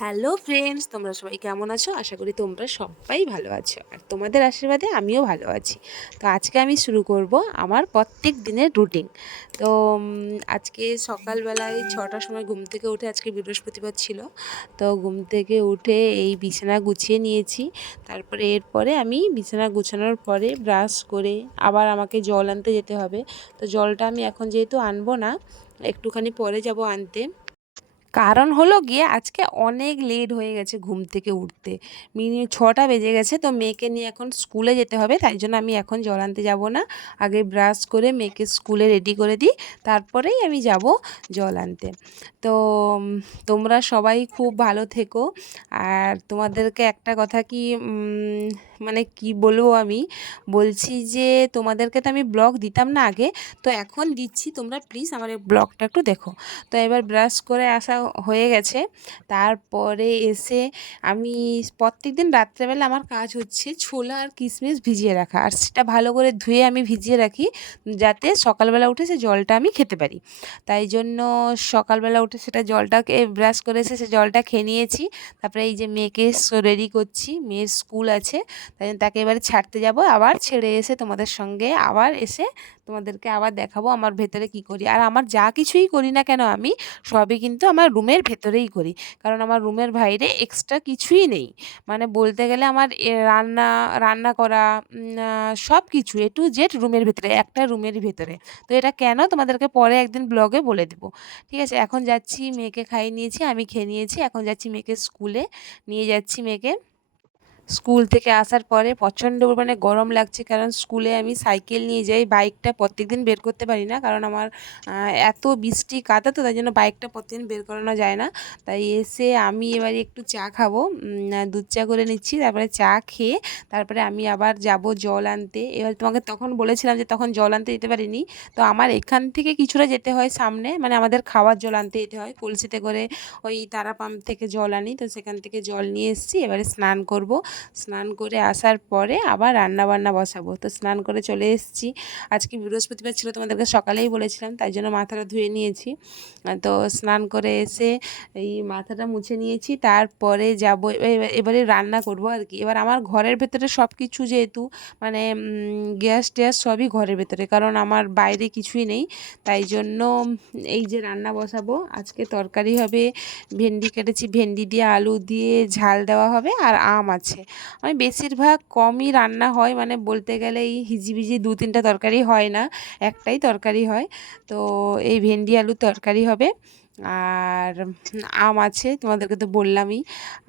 Hello friends তোমরা সবাই কেমন আছো? আশা করি তোমরা সবাই ভালো আছো। আর তোমাদের আশীর্বাদে আমিও ভালো আছি। তো আজকে আমি শুরু করব আমার প্রত্যেক দিনের রুটিন তো আজকে সকালবেলায় ছটার সময় ঘুম থেকে উঠে আজকে বৃহস্পতিবার ছিল। তো ঘুম থেকে উঠে এই বিছানা গুছিয়ে নিয়েছি। তারপরে এরপরে আমি বিছানা গুছানোর পরে ব্রাশ করে আবার আমাকে জল আনতে যেতে হবে। তো জলটা আমি এখন যেহেতু আনব না, একটুখানি পরে যাব আনতে। কারণ হলো গিয়ে আজকে অনেক লেট হয়ে গেছে ঘুম থেকে উঠতে। মিনিমাম ছটা বেজে গেছে, তো মেয়েকে নিয়ে এখন স্কুলে যেতে হবে, তাই জন্য আমি এখন জল আনতে যাব না। আগে ব্রাশ করে মেয়েকে স্কুলে রেডি করে দিই, তারপরেই আমি যাব জল আনতে। তো তোমরা সবাই খুব ভালো থেকো। আর তোমাদেরকে একটা কথা কি মানে কি বলব আমি? বলছি যে, তোমাদেরকে তো আমি ব্লগ দিতাম না আগে, তো এখন দিচ্ছি, তোমরা প্লিজ আমার এই ব্লগটা একটু দেখো। তো এবার ব্রাশ করে আসা হয়ে গেছে। তারপরে এসে আমি প্রত্যেক দিন রাত্রেবেলা আমার কাজ হচ্ছে ছোলা আর কিশমিশ ভিজিয়ে রাখা। আর সেটা ভালো করে ধুয়ে আমি ভিজিয়ে রাখি যাতে সকালবেলা উঠে সে জলটা আমি খেতে পারি। তাই জন্য সকালবেলা উঠে সেটা জলটাকে ব্রাশ করে এসে সে জলটা খেয়ে নিয়েছি। তারপরে এই যে মেয়েকে রেডি করছি, মেয়ের স্কুল আছে। তাই তাকে এবারে ছাড়তে যাব। আবার ছেড়ে এসে তোমাদের সঙ্গে আবার এসে তোমাদেরকে আবার দেখাবো আমার ভেতরে কি করি। আর আমার যা কিছুই করি না কেন আমি, সবই কিন্তু আমার রুমের ভেতরেই করি। কারণ আমার রুমের বাইরে এক্সট্রা কিছুই নেই। মানে বলতে গেলে আমার রান্না রান্না করা সব কিছু এ টু জেড রুমের ভেতরে, একটা রুমের ভেতরে। তো এটা কেন তোমাদেরকে পরে একদিন ব্লগে বলে দেবো। ঠিক আছে, এখন যাচ্ছি, মেয়েকে খাইয়ে নিয়েছি, আমি খেয়ে নিয়েছি, এখন যাচ্ছি মেয়েকে স্কুলে নিয়ে যাচ্ছি মেয়েকে। স্কুল থেকে আসার পরে প্রচণ্ড পরিমাণে গরম লাগছে, কারণ স্কুলে আমি সাইকেল নিয়ে যাই, বাইকটা প্রত্যেকদিন বের করতে পারি না, কারণ আমার এত বৃষ্টি কাদা তো তাই জন্য বাইকটা প্রত্যেকদিন বের করানো যায় না। তাই এসে আমি এবারে একটু চা খাব দুধ চা করে নিচ্ছি, তারপরে চা খেয়ে তারপরে আমি আবার যাব জল আনতে। এবার তোমাকে তখন বলেছিলাম যে তখন জল আনতে যেতে পারিনি, তো আমার এখান থেকে কিছুটা যেতে হয় সামনে মানে আমাদের খাওয়ার জল আনতে যেতে হয়, কলসিতে করে ওই তারা পাম্প থেকে জল আনি, তো সেখান থেকে জল নিয়ে এসেছি, এবারে স্নান করব। স্নান করে আসার পরে আবার রান্না বান্না বসাবো। তো স্নান করে চলে এসেছি। আজকে বৃহস্পতিবার ছিল, তোমাদেরকে সকালেই বলেছিলাম, তাই জন্য মাথাটা ধুয়ে নিয়েছি। তো স্নান করে এসে এই মাথাটা মুছে নিয়েছি, তারপরে যাব এবারে রান্না করব আর কি। এবার আমার ঘরের ভেতরে সব কিছু যেহেতু মানে গ্যাস ট্যাস সবই ঘরের ভেতরে, কারণ আমার বাইরে কিছুই নেই। তাই জন্য এই যে রান্না বসাবো, আজকে তরকারি হবে, ভেন্ডি কেটেছি, ভেন্ডি দিয়ে আলু দিয়ে ঝাল দেওয়া হবে, আর আম আছে। আমি বেশিরভাগ কমই রান্না হয় মানে বলতে গেলে এই হিজিবিজি দু তিনটা তরকারি হয় না, একটাই তরকারি হয়। তো এই ভেন্ডি আলুর তরকারি হবে। আর আম আছে, তোমাদেরকে তো বললামই।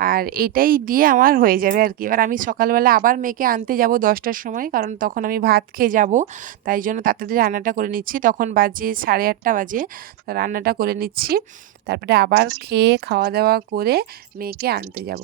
আর এটাই দিয়ে আমার হয়ে যাবে আর কি। এবার আমি সকালবেলা আবার মেয়েকে আনতে যাব দশটার সময়, কারণ তখন আমি ভাত খেয়ে যাব। তাই জন্য তাড়াতাড়ি রান্নাটা করে নিচ্ছি। তখন বাজে সাড়ে আটটা বাজে, তো রান্নাটা করে নিচ্ছি। তারপরে আবার খেয়ে খাওয়া দাওয়া করে মেয়েকে আনতে যাব।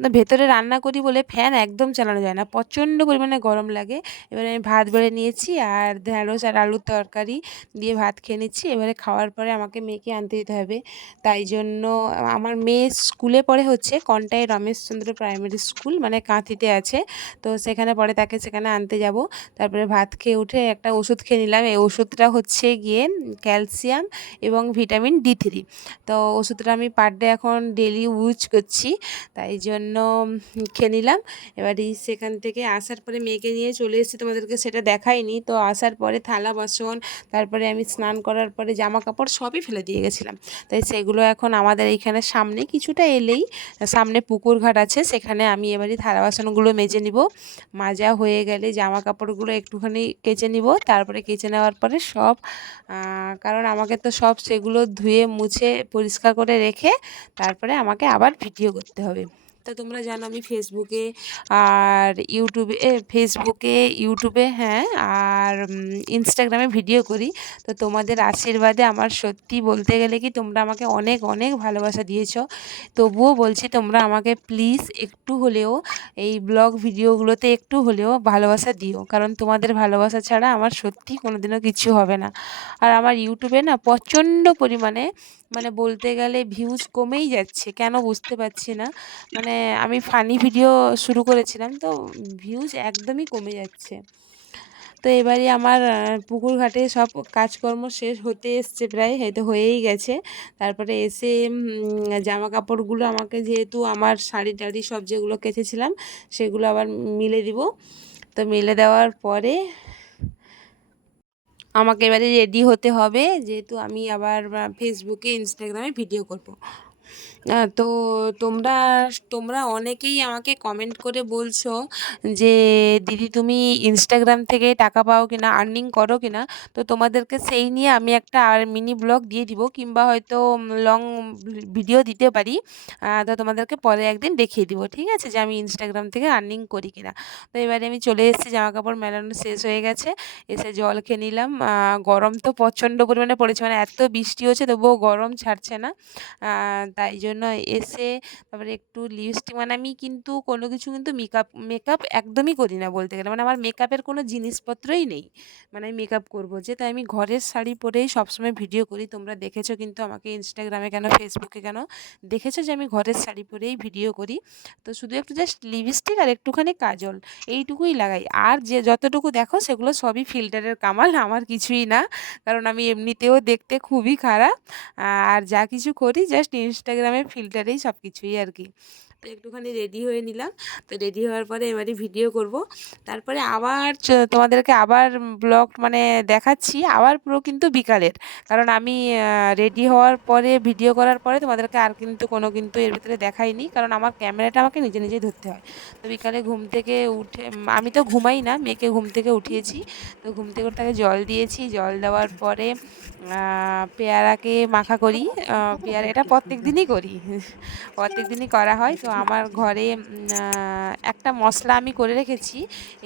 ভেতরে রান্না করি বলে ফ্যান একদম চালানো যায় না। প্রচণ্ড পরিমাণে গরম লাগে। এবারে আমি ভাত বেড়ে নিয়েছি আর ঢ্যাঁড়স আর আলুর তরকারি দিয়ে ভাত খেয়ে নিচ্ছি। এবারে খাওয়ার পরে আমাকে মেয়েকে আনতে যেতে হবে। তাই জন্য আমার মেয়ে স্কুলে পড়ে হচ্ছে কন্টাই রমেশচন্দ্র প্রাইমারি স্কুল মানে কাঁথিতে আছে। তো সেখানে পরে তাকে সেখানে আনতে যাব। তারপরে ভাত খেয়ে উঠে একটা ওষুধ খেয়ে নিলাম। এই ওষুধটা হচ্ছে গিয়ে ক্যালসিয়াম এবং ভিটামিন ডি থ্রি। তো ওষুধটা আমি পার ডে এখন ডেলি ইউজ করছি। তাই জন্য খেয়ে নিলাম। এবারে সেখান থেকে আসার পরে মেয়েকে নিয়ে চলে এসেছি, তোমাদেরকে সেটা দেখাইনি। তো আসার পরে থালা, বাসন, তারপরে আমি স্নান করার পরে জামা কাপড় সবই ফেলে দিয়ে গেছিলাম। তাই সেগুলো এখন আমাদের এইখানে সামনে কিছুটা এলেই সামনে পুকুর ঘাট আছে, সেখানে আমি এবারে থালা, বাসনগুলো মেজে নিব। মাজা হয়ে গেলে জামা কাপড়গুলো একটুখানি কেচে নিব। তারপরে কেচে নেওয়ার পরে সব কারণ আমাকে তো সব সেগুলো ধুয়ে, মুছে, পরিষ্কার করে রেখে তারপরে আমাকে আবার ভিডিও করতে হবে। তো তোমরা জানো আমি ফেসবুকে আর ইউটিউবে ফেসবুকে ইউটিউবে হ্যাঁ আর ইনস্টাগ্রামে ভিডিও করি। তো তোমাদের আশীর্বাদে আমার সত্যি বলতে গেলে কি তোমরা আমাকে অনেক অনেক ভালোবাসা দিয়েছ। তবুও বলছি তোমরা আমাকে প্লিজ একটু হলেও এই ব্লগ ভিডিওগুলোতে একটু হলেও ভালোবাসা দিও। কারণ তোমাদের ভালোবাসা ছাড়া আমার সত্যি কোনোদিনও কিছু হবে না। আর আমার ইউটিউবে না প্রচণ্ড পরিমাণে মানে বলতে গেলে ভিউজ কমেই যাচ্ছে, কেন বুঝতে পারছি না। মানে আমি ফানি ভিডিও শুরু করেছিলাম, তো ভিউজ একদমই কমে যাচ্ছে। তো এবারে আমার পুকুর ঘাটে সব কাজকর্ম শেষ হতে এসছে প্রায় হয়তো হয়েই গেছে। তারপরে এসে জামা কাপড়গুলো আমাকে যেহেতু আমার শাড়ি টাড়ি সব যেগুলো কেচেছিলাম, সেগুলো আবার মিলে দিব। তো মিলে দেওয়ার পরে আমাকে এবারে রেডি হতে হবে। যেহেতু আমি আবার ফেসবুকে ইনস্টাগ্রামে ভিডিও করব। তো তোমরা তোমরা অনেকেই আমাকে কমেন্ট করে বলছো যে, দিদি তুমি ইনস্টাগ্রাম থেকে টাকা পাও কিনা আর্নিং করো কিনা? তো তোমাদেরকে সেই নিয়ে আমি একটা আর মিনি ব্লগ দিয়ে দিব কিংবা হয়তো লং ভিডিও দিতে পারি। তো তোমাদেরকে পরে একদিন দেখিয়ে দিব, ঠিক আছে? যে আমি ইনস্টাগ্রাম থেকে আর্নিং করি কিনা। তো এবারে আমি চলে এসেছি জামা কাপড় মেলানো শেষ হয়ে গেছে। এসে জল খেয়ে নিলাম। গরম তো প্রচণ্ড পরিমাণে পড়েছে মানে এত বৃষ্টি হচ্ছে তবুও গরম ছাড়ছে না। তাই জন্য এসে তারপরে একটু লিপস্টিক মানে আমি কিন্তু কোনো কিছু কিন্তু মেকআপ মেকআপ একদমই করি না বলতে গেলে। মানে আমার মেকআপের কোনো জিনিসপত্রই নেই। মানে আমি মেকআপ করব যে, তাই আমি ঘরের শাড়ি পরেই সবসময় ভিডিও করি। তোমরা দেখেছ কিন্তু আমাকে ইনস্টাগ্রামে কেন ফেসবুকে কেন? দেখেছ যে আমি ঘরের শাড়ি পরেই ভিডিও করি? তো শুধু একটু জাস্ট লিপস্টিক আর একটুখানি কাজল, এইটুকুই লাগাই। আর যে, যতটুকু দেখো, সেগুলো সবই ফিল্টারের কামাল, আমার কিছুই না। কারণ আমি এমনিতেও দেখতে খুবই খারাপ। আর যা কিছু করি জাস্ট ইনস্টাগ্রামে ফিল্টারেই সব কিছুই আর কি তো একটুখানি রেডি হয়ে নিলাম। তো রেডি হওয়ার পরে এবারে ভিডিও করব। তারপরে আবার তোমাদেরকে আবার ব্লগ মানে দেখাচ্ছি। আবার পুরো কিন্তু বিকালের। কারণ আমি রেডি হওয়ার পরে ভিডিও করার পরে তোমাদেরকে আর কিন্তু কোনো কিন্তু এর ভিতরে দেখাইনি। কারণ আমার ক্যামেরাটা আমাকে নিজে নিজেই ধরতে হয়। তো বিকালে ঘুম থেকে উঠে, আমি তো ঘুমাই না, মেয়েকে ঘুম থেকে উঠিয়েছি। তো ঘুম থেকে তাকে জল দিয়েছি। জল দেওয়ার পরে পেয়ারাকে মাখা করি। পেয়ারা, এটা প্রত্যেক দিনই করি। প্রত্যেক দিনই করা হয়। তো আমার ঘরে একটা মশলা আমি করে রেখেছি।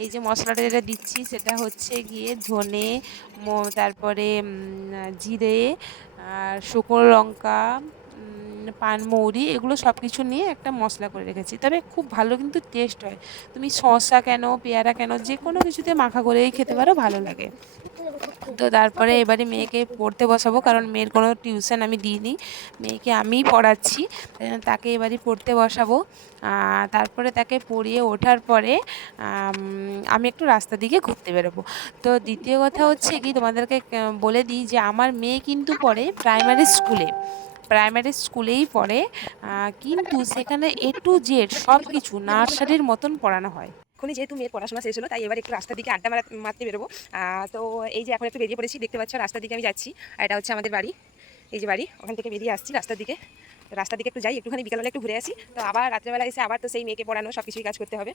এই যে মশলাটা যেটা দিচ্ছি সেটা হচ্ছে গিয়ে ধনে তারপরে জিরে, আর শুকনো লঙ্কা পানমৌরি এগুলো সব কিছু নিয়ে একটা মশলা করে রেখেছি। তবে খুব ভালো কিন্তু টেস্ট হয়। তুমি শসা কেন, পেয়ারা কেন যে কোনো কিছুতে মাখা করেই খেতে পারো, ভালো লাগে। তো তারপরে এবারে মেয়েকে পড়তে বসাবো, কারণ মেয়ের কোনো টিউশন আমি দিইনি। মেয়েকে আমিই পড়াচ্ছি তাকে এবারে পড়তে বসাবো। তারপরে তাকে পড়িয়ে ওঠার পরে, আমি একটু রাস্তা দিকে ঘুরতে বেরোবো। তো দ্বিতীয় কথা হচ্ছে কি, তোমাদেরকে বলে দিই যে আমার মেয়ে কিন্তু পড়ে প্রাইমারি স্কুলে প্রাইমারি স্কুলেই পড়ে কিন্তু সেখানে এ টু জেড সব কিছু নার্সারির মতন পড়ানো হয়। এখনই যেহেতু মেয়ের পড়াশোনা শেষ হলো, তাই এবার একটু রাস্তার দিকে আড্ডা মারা মারতে বেরোবো। তো এই যে এখন একটু বেরিয়ে পড়েছি, দেখতে পাচ্ছ রাস্তার দিকে আমি যাচ্ছি। আর এটা হচ্ছে আমাদের বাড়ি, এই যে বাড়ি। ওখান থেকে বেরিয়ে আসছি রাস্তার দিকে। রাস্তার দিকে একটু যাই, একটুখানি বিকালবেলা একটু ঘুরে আসি। তো আবার রাত্রেবেলা এসে আবার তো সেই মেয়েকে পড়ানো সব কিছুই কাজ করতে হবে।